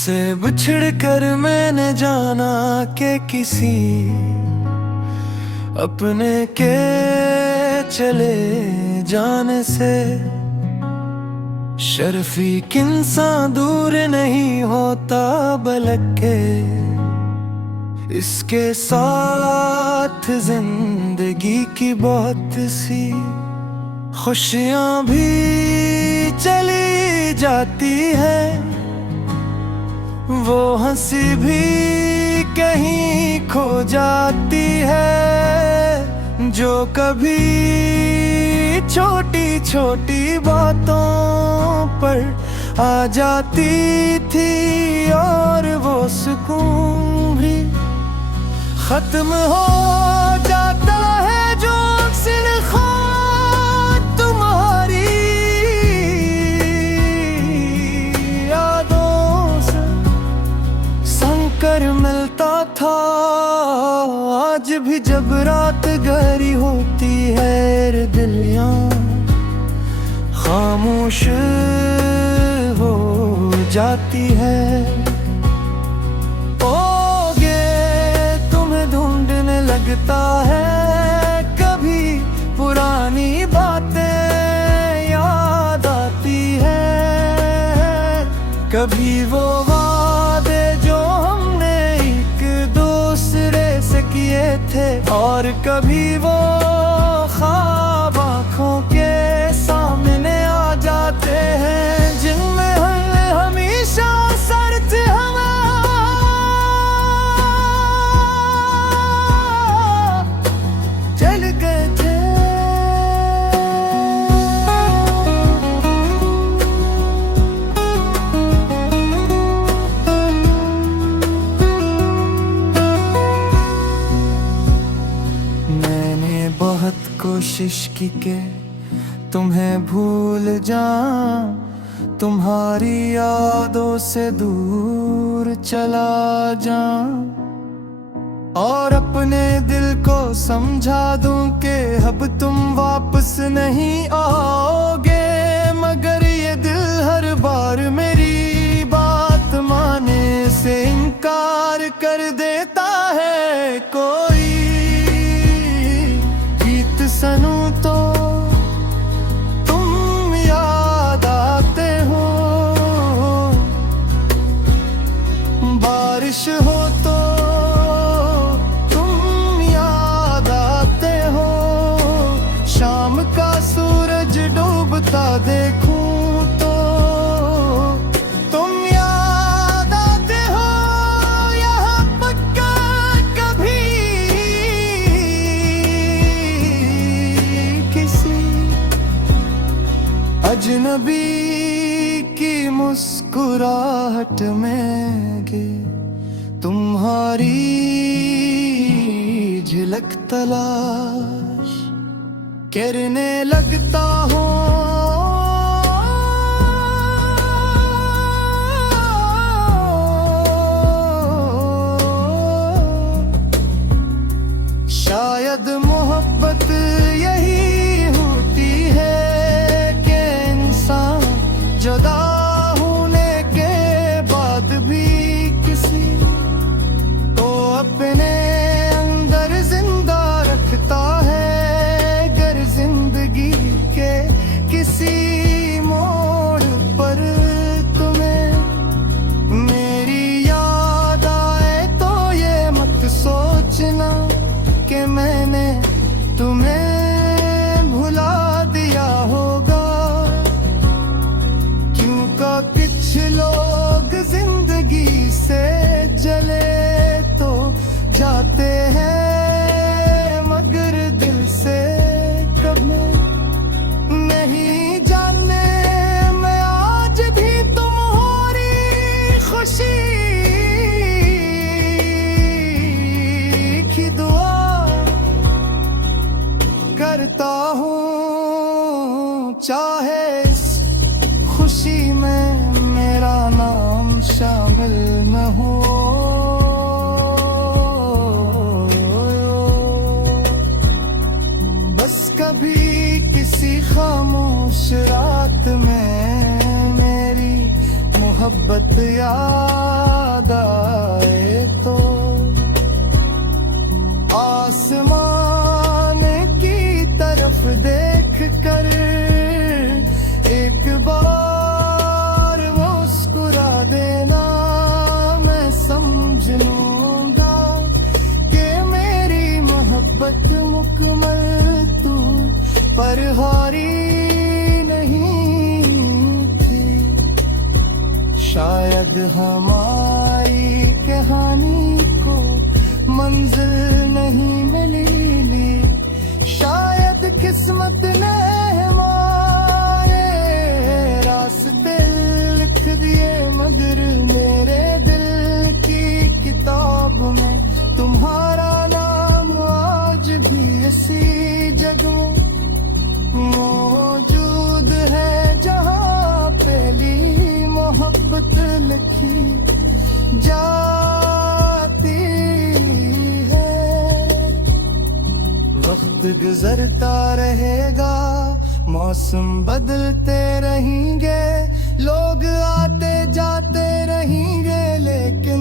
तुझसे बिछड़ कर मैंने जाना कि किसी अपने के चले जाने से शर्फीक इंसान दूर नहीं होता, बल्कि इसके साथ जिंदगी की बहुत सी खुशियां भी चली जाती है। वो हंसी भी कहीं खो जाती है, जो कभी छोटी छोटी बातों पर आ जाती थी, और वो सुकून भी खत्म हो जाता है जो अक्सर ख्वाब तुम्हारी यादों से संग कर मिलता था। आज भी जब रात गहरी होती है, रे दिल यहाँ खामोश हो जाती है। लगता है कभी पुरानी बातें याद आती है, कभी वो वादे जो हमने एक दूसरे से किए थे, और कभी वो ख्वाब आँखों के सामने आ जाते हैं, जिनमें हमने हमेशा सर थे कोशिश की के तुम्हें भूल जाऊं, तुम्हारी यादों से दूर चला जाऊं, और अपने दिल को समझा दूं कि अब तुम वापस नहीं आओगे। मगर ये दिल हर बार मेरी बात माने से इनकार कर देता है। कोई सनू तो तुम याद आते हो, बारिश हो तो तुम याद आते हो, शाम का सूरज डूबता देखूं तो तुम याद आते हो। यहाँ पक्का कभी अजनबी की मुस्कुराहट में गे तुम्हारी झलक तलाश करने लगता हूँ। शायद मोहब्बत यही होती है, जुदा होने के बाद भी किसी को अपने अंदर जिंदा रखता है। गर जिंदगी के किसी मोड़ पर तुम्हें मेरी याद आए तो ये मत सोचना कि मैंने तुम्हें भुला दिया होगा। कुछ लोग जिंदगी से जले तो जाते हैं, मगर दिल से कभी नहीं जाने। मैं आज भी तुम्हारी खुशी की दुआ करता हूँ, चाहे इस खुशी में मेरा नाम शामिल न हो। बस कभी किसी खामोश रात में मेरी मोहब्बत याद हमारी कहानी को मंजिल नहीं मिली, शायद किस्मत ने हमारे रास्ते लिख दिए, मगर मेरे दिल की किताब में तुम्हारा नाम आज भी इसी जग में मौजूद है, जहाँ पहली मोहब्बत लिखी जाती है। वक्त गुजरता रहेगा, मौसम बदलते रहेंगे, लोग आते जाते रहेंगे, लेकिन